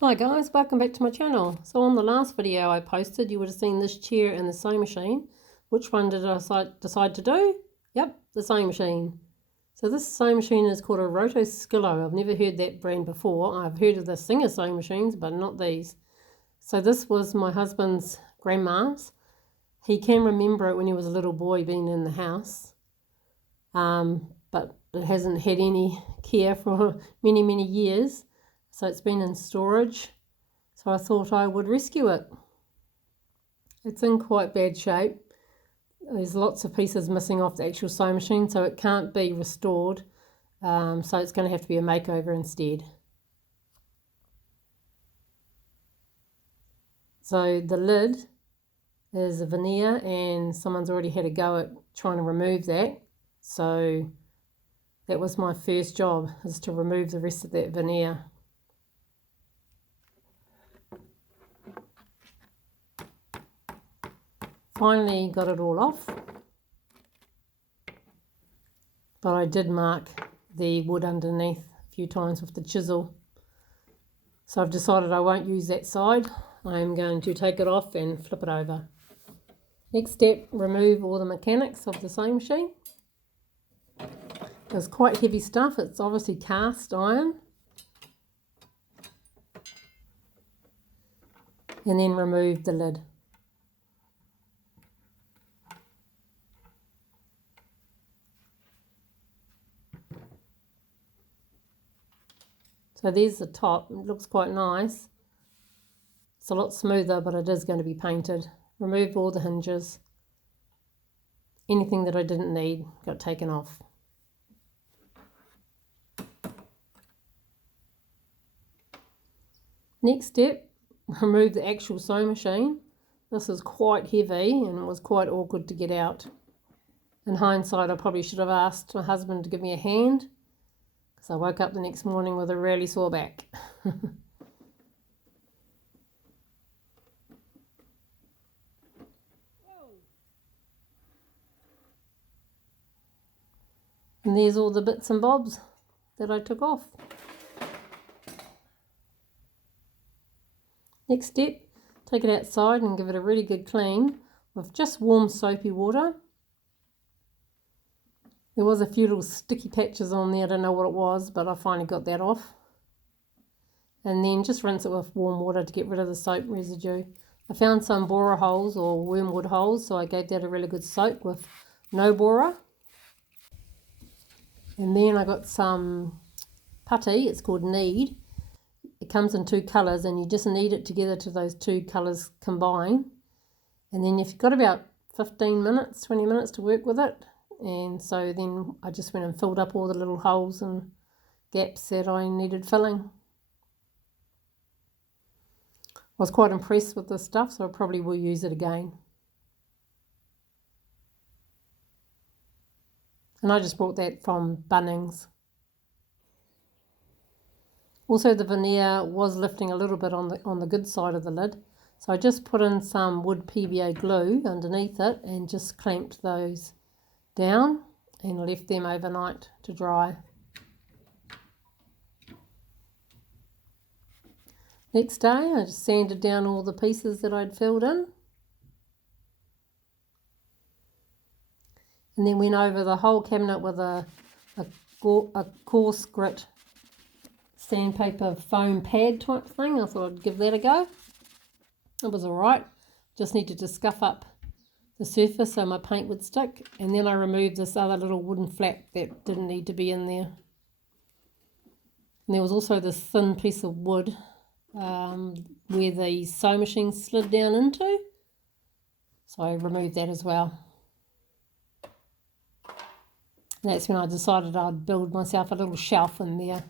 Hi guys, welcome back to my channel. So on the last video I posted, you would have seen this chair and the sewing machine. Which one did I decide to do? Yep, the sewing machine. So this sewing machine is called a Rotoskillo. I've never heard that brand before. I've heard of the Singer sewing machines, but not these. So this was my husband's grandma's. He can remember it when he was a little boy being in the house. But it hasn't had any care for many years. So it's been in storage, so I thought I would rescue it. It's in quite bad shape. There's lots of pieces missing off the actual sewing machine, so it can't be restored. So it's going to have to be a makeover instead. So the lid is a veneer, and someone's already had a go at trying to remove that. So that was my first job, is to remove the rest of that veneer. Finally got it all off, but I did mark the wood underneath a few times with the chisel. So I've decided I won't use that side. I'm going to take it off and flip it over. Next step, remove all the mechanics of the sewing machine. It's quite heavy stuff. It's obviously cast iron. And then remove the lid. So there's the top. It looks quite nice. It's a lot smoother, but it is going to be painted. Remove all the hinges. Anything that I didn't need got taken off. Next step, remove the actual sewing machine. This is quite heavy and it was quite awkward to get out. In hindsight, I probably should have asked my husband to give me a hand, because I woke up the next morning with a really sore back. And there's all the bits and bobs that I took off. Next step, take it outside and give it a really good clean with just warm soapy water. There was a few little sticky patches on there, I don't know what it was, but I finally got that off. And then just rinse it with warm water to get rid of the soap residue. I found some borer holes or wormwood holes, so I gave that a really good soak with no borer. And then I got some putty, it's called knead. It comes in two colours and you just knead it together to those two colours combine. And then you've got about 15 minutes, 20 minutes to work with it. And so then I just went and filled up all the little holes and gaps that I needed filling. I was quite impressed with this stuff, so I probably will use it again. And I just bought that from Bunnings. Also, the veneer was lifting a little bit on the good side of the lid. So I just put in some wood PVA glue underneath it and just clamped those down and left them overnight to dry. Next day I just sanded down all the pieces that I'd filled in, and then went over the whole cabinet with a coarse grit sandpaper foam pad type thing. I thought I'd give that a go. It was alright, just needed to scuff up the surface so my paint would stick, and then I removed this other little wooden flap that didn't need to be in there. And there was also this thin piece of wood where the sewing machine slid down into, so I removed that as well. And that's when I decided I'd build myself a little shelf in there.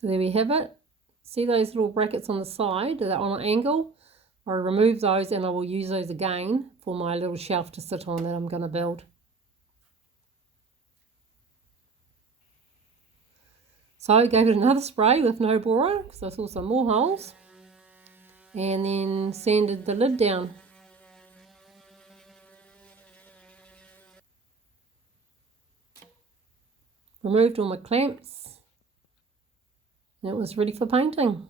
So there we have it. See those little brackets on the side that are on an angle? I'll remove those and I will use those again for my little shelf to sit on that I'm going to build. So I gave it another spray with no borer because I saw some more holes, and then sanded the lid down. Removed all my clamps, and it was ready for painting.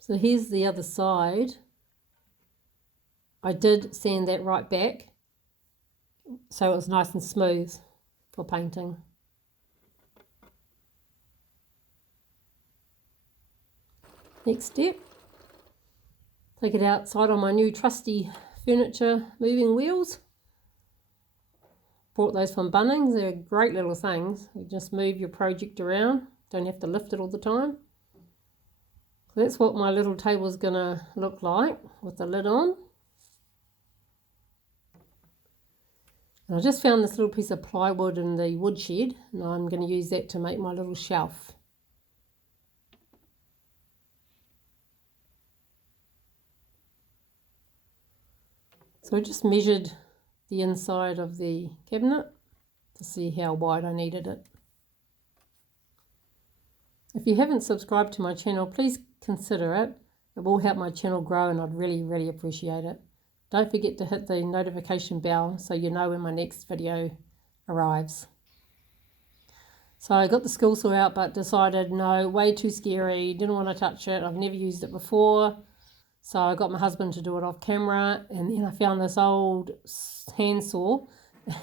So here's the other side. I did sand that right back so it was nice and smooth for painting. Next step, take it outside on my new trusty furniture moving wheels. Bought those from Bunnings. They're great little things. You just move your project around, don't have to lift it all the time. So that's what my little table is going to look like with the lid on. And I just found this little piece of plywood in the woodshed, and I'm going to use that to make my little shelf. So I just measured the inside of the cabinet to see how wide I needed it. If you haven't subscribed to my channel, please consider it. It will help my channel grow, and I'd really appreciate it. Don't forget to hit the notification bell so you know when my next video arrives. So I got the school saw out, but decided no, way too scary, didn't want to touch it. I've never used it before. So I got my husband to do it off camera, and then I found this old handsaw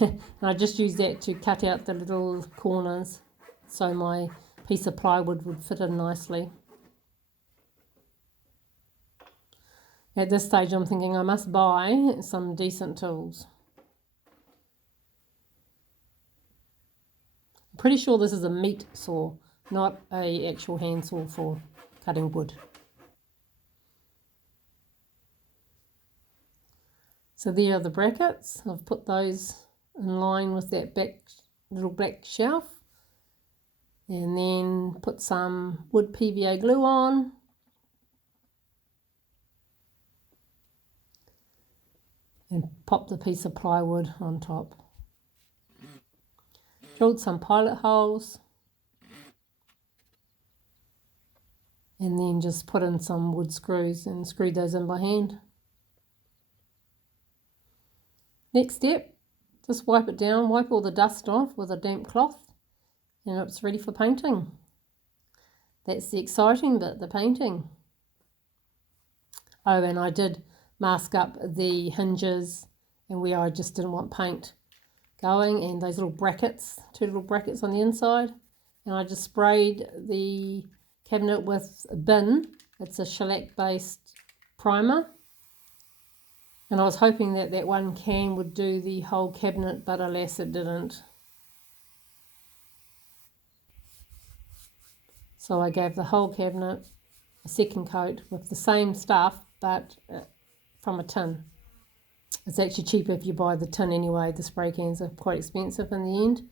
and I just used that to cut out the little corners so my piece of plywood would fit in nicely. At this stage I'm thinking I must buy some decent tools. I'm pretty sure this is a meat saw, not an actual handsaw for cutting wood. So there are the brackets. I've put those in line with that back little black shelf, and then put some wood PVA glue on. And pop the piece of plywood on top. Drilled some pilot holes, and then just put in some wood screws and screwed those in by hand. Next step, just wipe it down, wipe all the dust off with a damp cloth, and it's ready for painting. That's the exciting bit, the painting. Oh, and I did mask up the hinges and where I just didn't want paint going, and those little brackets, two little brackets on the inside. And I just sprayed the cabinet with a bin. It's a shellac based primer, and I was hoping that that one can would do the whole cabinet, but alas it didn't. So I gave the whole cabinet a second coat with the same stuff, but from a tin. It's actually cheaper if you buy the tin anyway. The spray cans are quite expensive in the end.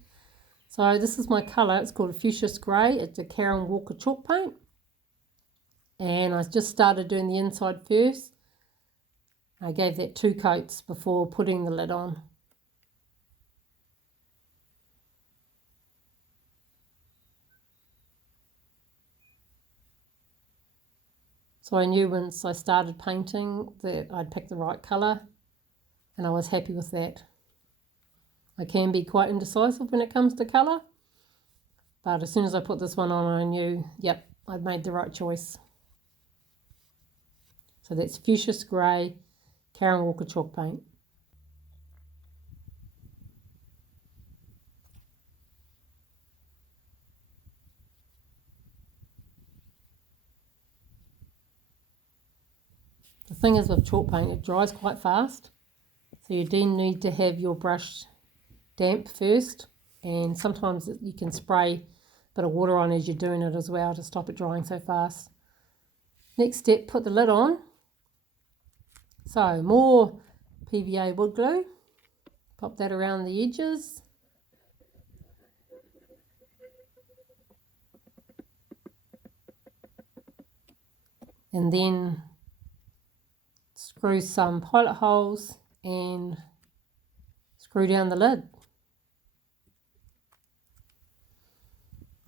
So this is my colour. It's called a fusious grey. It's a Karen Walker chalk paint. And I just started doing the inside first. I gave that 2 coats before putting the lid on. So I knew once I started painting that I'd picked the right colour, and I was happy with that. I can be quite indecisive when it comes to colour, but as soon as I put this one on, I knew, yep, I'd made the right choice. So that's fuchsia grey, Karen Walker chalk paint. The thing is with chalk paint, it dries quite fast, so you do need to have your brush damp first, and sometimes you can spray a bit of water on as you're doing it as well to stop it drying so fast. Next step, put the lid on. So more PVA wood glue, pop that around the edges. And then screw some pilot holes and screw down the lid.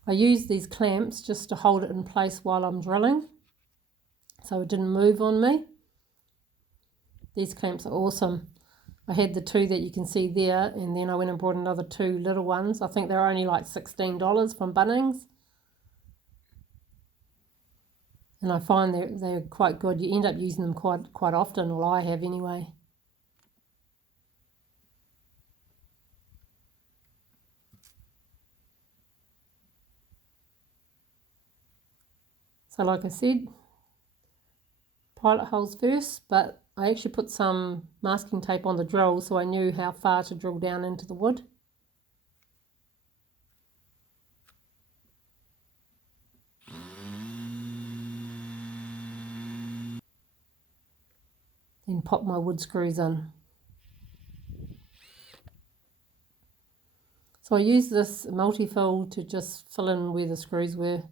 I use these clamps just to hold it in place while I'm drilling, so it didn't move on me. These clamps are awesome. I had the two that you can see there, and then I went and bought another two little ones. I think they're only like $16 from Bunnings. And I find they're quite good. You end up using them quite often, or I have anyway. So like I said, pilot holes first, but I actually put some masking tape on the drill so I knew how far to drill down into the wood. Then pop my wood screws in. So I use this multi-fill to just fill in where the screws were.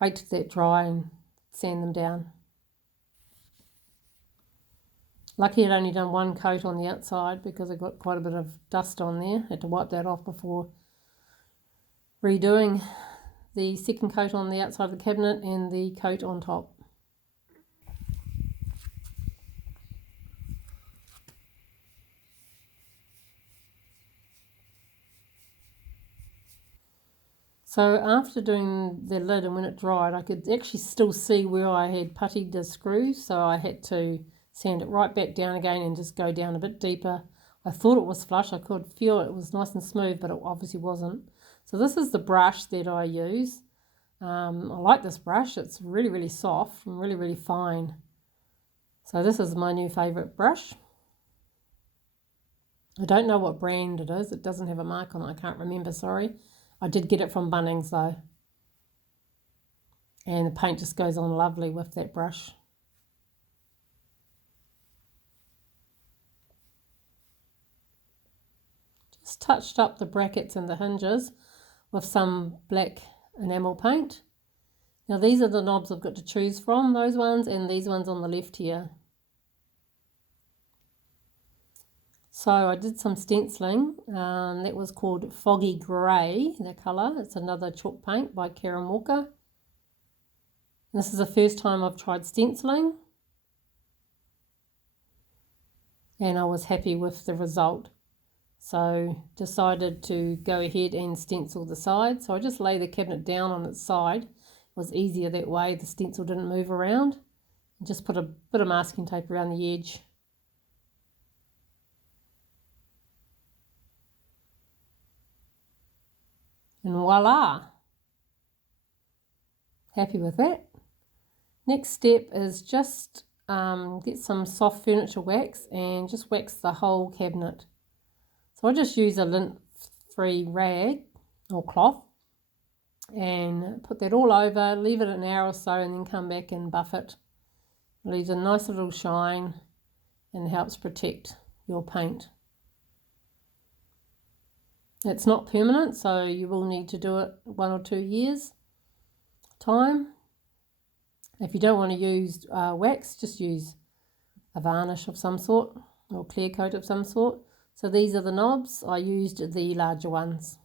Wait till that dry and sand them down. Lucky I'd only done one coat on the outside because I got quite a bit of dust on there. Had to wipe that off before redoing the second coat on the outside of the cabinet and the coat on top. So after doing the lid and when it dried, I could actually still see where I had puttied the screws, so I had to sand it right back down again and just go down a bit deeper. I thought it was flush. I could feel it was nice and smooth, but it obviously wasn't. So this is the brush that I use. I like this brush. It's really, really soft and really, really fine. So this is my new favourite brush. I don't know what brand it is. It doesn't have a mark on it. I can't remember, sorry. I did get it from Bunnings though. And the paint just goes on lovely with that brush. Just touched up the brackets and the hinges with some black enamel paint. Now these are the knobs I've got to choose from, those ones and these ones on the left here. So I did some stenciling, that was called Foggy Grey, the colour. It's another chalk paint by Karen Walker. This is the first time I've tried stenciling, and I was happy with the result. So decided to go ahead and stencil the side. So I just lay the cabinet down on its side. It was easier that way, the stencil didn't move around. And just put a bit of masking tape around the edge. And voila! Happy with that. Next step is just get some soft furniture wax and just wax the whole cabinet. So I just use a lint-free rag or cloth and put that all over, leave it an hour or so and then come back and buff it. It leaves a nice little shine and helps protect your paint. It's not permanent, so you will need to do it 1 or 2 years time. If you don't want to use wax, just use a varnish of some sort or clear coat of some sort. So these are the knobs. I used the larger ones.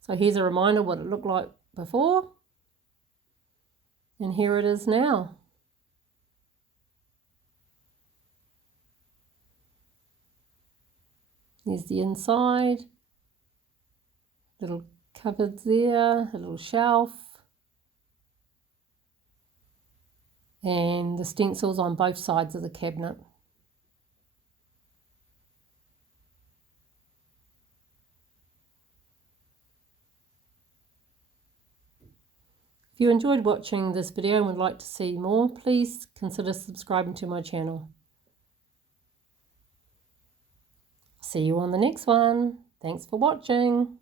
So here's a reminder what it looked like before. And here it is now. There's the inside. Little cupboards there, a little shelf. And the stencils on both sides of the cabinet. If you enjoyed watching this video and would like to see more, please consider subscribing to my channel. See you on the next one. Thanks for watching.